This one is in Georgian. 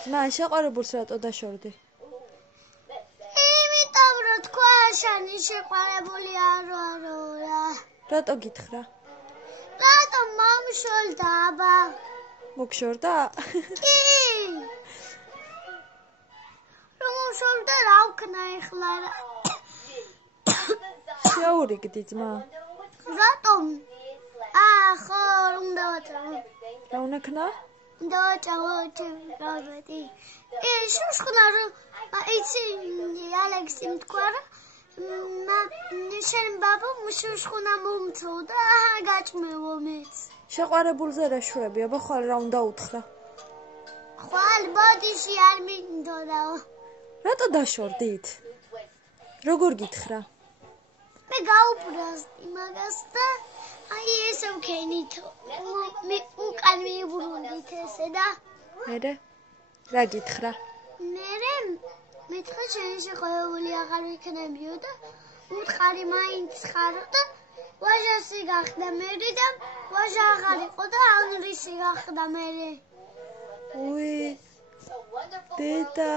ძმა, შეყვარებულს რატო დაშორდი? იმიტომ რომ თქვა შენი შეყვარებული არ ვარო რა. რატო გითხრა? რატომ მომშოლდა აბა? მოგშორდა? კი. რომ მომშოლდა რა ვქნა ეხლა რა. შეურიგდი ძმა. რატომ? ხო, უნდა ვაჭარო. რა უნდა ქნა? უნდა ვაჭარო ჩემი. შუშხნა რომ იცი ალექსიმ თქვა რა. შენ ბაბო შუშხნა მომწოდა, გაჭმევო მეც. შეყვარებულზე რა შურები, აბა ხვალ რა უნდა უთხრა? ხვალ ბოდიში არ მინდოდაო. რატო დაშორდით? როგორ გითხრა? მე გაუბრაზდი მაგას და აი ესე ვქენით. უკან მიუბრუნდით ესე და მერე? რა გითხრა? მერე მეთქე შენ შეყვარებული აღარ ვიქნებიო და უთხარი მაინც ხარო და ვაჟასი გახდა მერე და ვაჟა აღარ იყო და ანრისი გახდა მერე. უი დედა